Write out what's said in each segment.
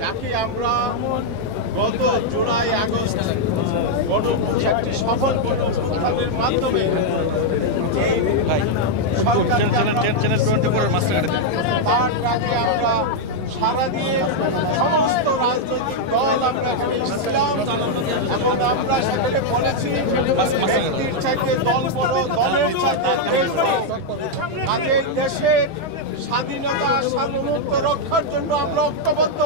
যাকে আমরা গত জুলাই আগস্ট একটি সফল গণঅভ্যুত্থানের মাধ্যমে আমরা সারা দিয়ে সমস্ত রাজনৈতিক দল আমরা এসেছিলাম এবং আমরা সেখানে বলেছি ব্যক্তির চাইতে দল বড়, দলের চাইতে দেশ বড়। কাজেই দেশের স্বাধীনতা সার্বভৌমত্ব রক্ষার জন্য আমরা ঐক্যবদ্ধ।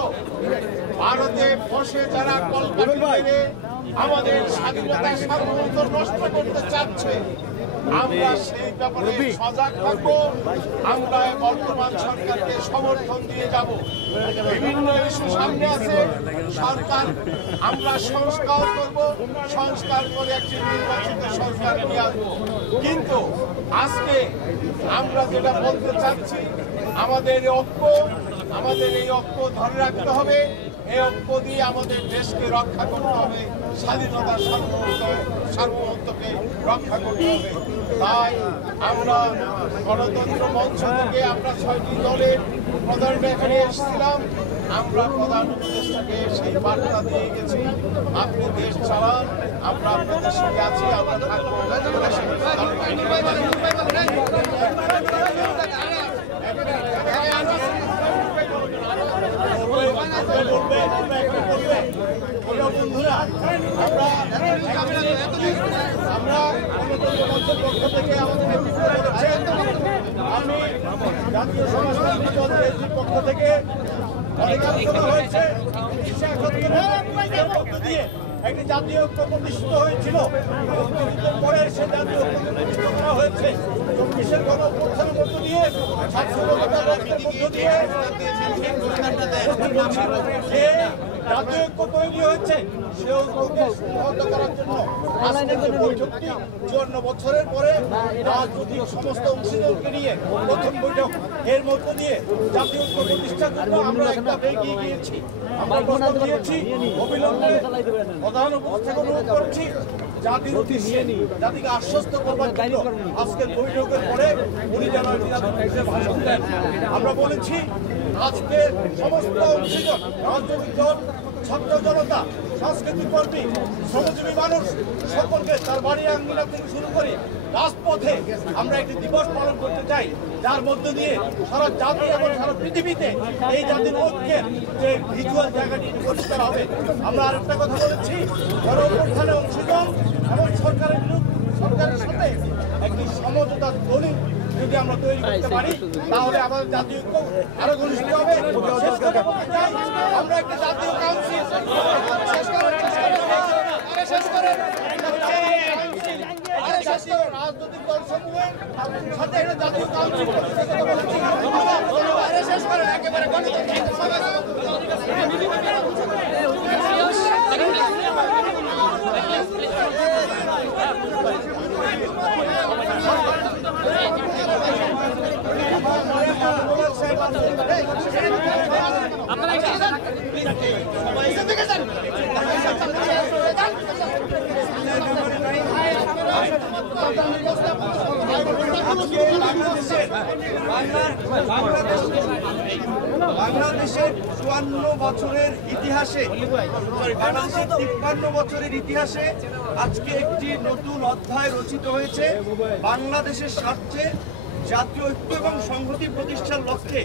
ভারতে বসে যারা কলকাঠি মেরে আমাদের স্বাধীনতা সার্বভৌমত্ব নষ্ট করতে চাচ্ছে, আমরা সেই ব্যাপারে সজাগ থাকবো। আমরা বর্তমান সরকারকে সমর্থন দিয়ে যাব। বিভিন্ন ইস্যু সামনে আছে, সরকার আমরা সংস্কার করব, সংস্কার করে একটি নির্বাচিত সরকার নিয়ে আসবো। কিন্তু আজকে আমরা যেটা বলতে চাচ্ছি, আমাদের এই ঐক্য ধরে রাখতে হবে। এই ঐক্য দিয়ে আমাদের দেশকে রক্ষা করতে হবে, স্বাধীনতার সার্বভৌমত্বকে রক্ষা করতে হবে। তাই আমরা গণতন্ত্র মঞ্চ থেকে আমরা 6টি দলের প্রধানরা এখানে এসেছিলাম। আমরা প্রধান উপদেষ্টাকে সেই বার্তা দিয়ে গেছি, আপনি দেশ চালান, আমরা আপনাদের সঙ্গে আছি, আমরা থাকবো। আমরা পক্ষ থেকে আমাদের আমি জাতীয় সমাজতান্ত্রিক দলের পক্ষ থেকে অনেক আলোচনা হয়েছে। দিয়ে একটি জাতীয় ঐক্য প্রতিষ্ঠিত হয়েছিল, পরে সে জাতীয় ঐক্য প্রতিষ্ঠিত করা হয়েছে 24-এর গণঅভ্যুত্থানের মধ্য দিয়ে, জাতীয় ঐক্য তৈরি হয়েছে। সে ঐক্যকে সংহত করার জন্য আজকের যে বৈঠকটি 54 বছরের পরে রাজনৈতিক সমস্ত অংশীদারকে নিয়ে প্রথম বৈঠক, এর মধ্য দিয়ে জাতীয় ঐক্য প্রতিষ্ঠার জন্য আমরা একটা এগিয়ে গিয়েছি। আমরা প্রস্তাব দিয়েছি অবিলম্বে প্রধান উপদেষ্টাকে অনুরোধ করছি জাতিকে আশ্বস্ত করবার জন্য আজকের বৈঠকের পরে উনি যেন ভাষণ দেন। আমরা বলেছি আজকে সমস্ত অংশীদার, রাজনৈতিক দল, ছাত্র জনতা, সাংস্কৃতিক কর্মী, শ্রমজীবী মানুষ সকলকে তার বাড়ি আঙ্গিনা থেকে শুরু করে রাজপথে আমরা একটি দিবস পালন করতে চাই, যার মধ্য দিয়ে সারা জাতি এবং সারা পৃথিবীতে এই জাতির ঐক্যের যে ভিজুয়াল জায়গাটি পরিষ্কার হবে। আমরা আরেকটা কথা বলেছি, গণঅভ্যুত্থানে অংশগ্রহণ এবং সরকারের সাথে একটি সমঝোতার দলিল যদি আমরা তৈরি করতে পারি, তাহলে আমাদের জাতীয় ঐক্য আরো ঘনিষ্ঠ হবে। আমরা একটা জাতীয় কাউন্সিল রাজনৈতিক দল সমূহের সাথে একটা জাতীয় কাউন্সিল একেবারে বাংলাদেশের 54 বছরের ইতিহাসে, বাংলাদেশের 53 বছরের ইতিহাসে আজকে একটি নতুন অধ্যায় রচিত হয়েছে। বাংলাদেশের স্বার্থে জাতীয় ঐক্য এবং সংহতি প্রতিষ্ঠার লক্ষ্যে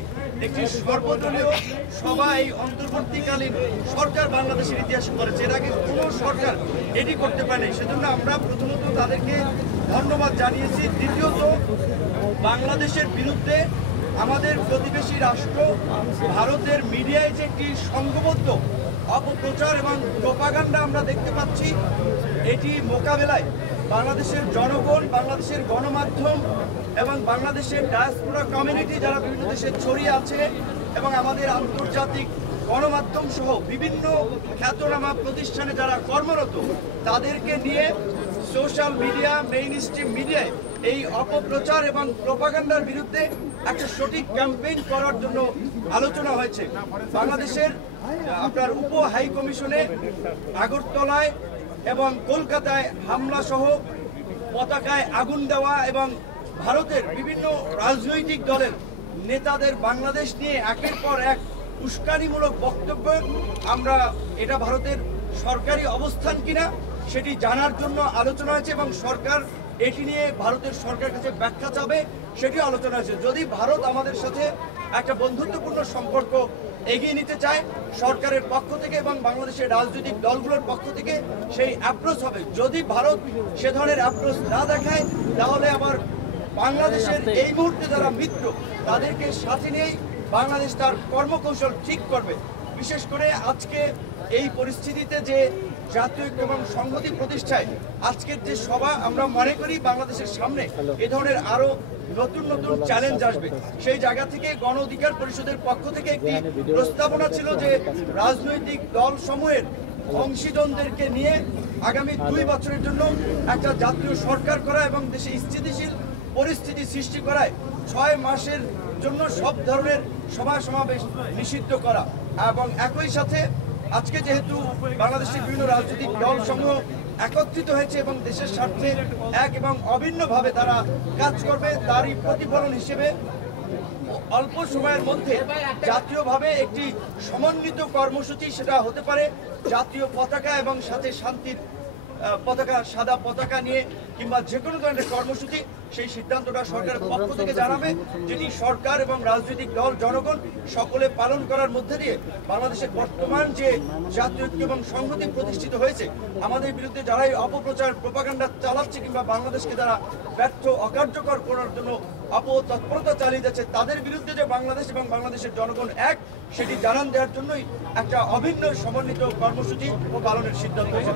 একটি সর্বদলীয় সভা এই অন্তর্বর্তীকালীন সরকার বাংলাদেশের ইতিহাসে করেছে। এর আগে কোনো সরকার এটি করতে পারেনি। সেজন্য আমরা প্রথমত তাদেরকে ধন্যবাদ জানিয়েছি। দ্বিতীয়ত, বাংলাদেশের বিরুদ্ধে আমাদের প্রতিবেশী রাষ্ট্র ভারতের মিডিয়ায় যে একটি সংঘবদ্ধ অপপ্রচার এবং প্রোপাগান্ডা আমরা দেখতে পাচ্ছি, এটি মোকাবেলায় বাংলাদেশের জনগণ, বাংলাদেশের গণমাধ্যম এবং বাংলাদেশের ডায়াসপোরা কমিউনিটি যারা বিভিন্ন দেশে ছড়িয়ে আছে এবং আমাদের আন্তর্জাতিক গণমাধ্যম সহ বিভিন্ন খ্যাতনামা প্রতিষ্ঠানে যারা কর্মরত, তাদেরকে নিয়ে সোশ্যাল মিডিয়া, মেইন স্ট্রিম মিডিয়ায় এই অপপ্রচার এবং প্রোপাগান্ডার বিরুদ্ধে একটা সঠিক ক্যাম্পেইন করার জন্য আলোচনা হয়েছে। বাংলাদেশের আপনার উপ হাই কমিশনে আগরতলায় এবং কলকাতায় হামলা সহ পতাকায় আগুন দেওয়া এবং ভারতের বিভিন্ন রাজনৈতিক দলের নেতাদের বাংলাদেশ নিয়ে একের পর এক উস্কানিমূলক বক্তব্য, আমরা এটা ভারতের সরকারি অবস্থান কিনা সেটি জানার জন্য আলোচনা হয়েছে এবং সরকার এটি নিয়ে ভারতের সরকারের কাছে ব্যাখ্যা চাবে, সেটিও আলোচনা হয়েছে। যদি ভারত আমাদের সাথে একটা বন্ধুত্বপূর্ণ সম্পর্ক এগিয়ে নিতে চায় সরকারের পক্ষ থেকে এবং বাংলাদেশের রাজনৈতিক দলগুলোর পক্ষ থেকে সেই অ্যাপ্রোচ হবে। যদি ভারত সে ধরনের অ্যাপ্রোচ না দেখায় তাহলে আবার বাংলাদেশের এই মুহূর্তে যারা মিত্র তাদেরকে সাথে নিয়েই বাংলাদেশ তার কর্মকৌশল ঠিক করবে। বিশেষ করে আজকে এই পরিস্থিতিতে যে জাতীয় ঐক্য এবং সংহতি প্রতিষ্ঠায় আজকের যে সভা, আমরা মনে করি বাংলাদেশের সামনে এ ধরনের আরো নতুন নতুন চ্যালেঞ্জ আসবে। সেই জায়গা থেকে গণ অধিকার পরিষদের পক্ষ থেকে একটি প্রস্তাবনা ছিল যে রাজনৈতিক দল সমূহের অংশীজনদেরকে নিয়ে আগামী 2 বছরের জন্য একটা জাতীয় সরকার করা এবং দেশে স্থিতিশীল পরিস্থিতি সৃষ্টি করায় 6 মাসের জন্য সব ধরনের সভা সমাবেশ নিষিদ্ধ করা। এবং একই সাথে আজকে যেহেতু বাংলাদেশের বিভিন্ন রাজনৈতিক দল সমূহ একত্রিত হয়েছে এবং দেশের স্বার্থে এক এবং অভিন্নভাবে তারা কাজ করবে, তারই প্রতিফলন হিসেবে অল্প সময়ের মধ্যে জাতীয়ভাবে একটি সমন্বিত কর্মসূচি, সেটা হতে পারে জাতীয় পতাকা এবং সাথে শান্তির পতাকা, সাদা পতাকা নিয়ে কিংবা যে কোনো ধরনের কর্মসূচি, সেই সিদ্ধান্তটা সরকারের পক্ষ থেকে জানাবে, যেটি সরকার এবং রাজনৈতিক দল জনগণ সকলে পালন করার মধ্যে দিয়ে বাংলাদেশের বর্তমান যে জাতীয় ঐক্য এবং সংহতি প্রতিষ্ঠিত হয়েছে, আমাদের বিরুদ্ধে যারাই অপপ্রচার প্রোপাগান্ডা চালাচ্ছে কিংবা বাংলাদেশকে যারা ব্যর্থ অকার্যকর করার জন্য অপতৎপরতা চালিয়ে যাচ্ছে, তাদের বিরুদ্ধে যে বাংলাদেশ এবং বাংলাদেশের জনগণ এক, সেটি জানান দেওয়ার জন্যই একটা অভিন্ন সমন্বিত কর্মসূচি ও পালনের সিদ্ধান্ত হয়েছে।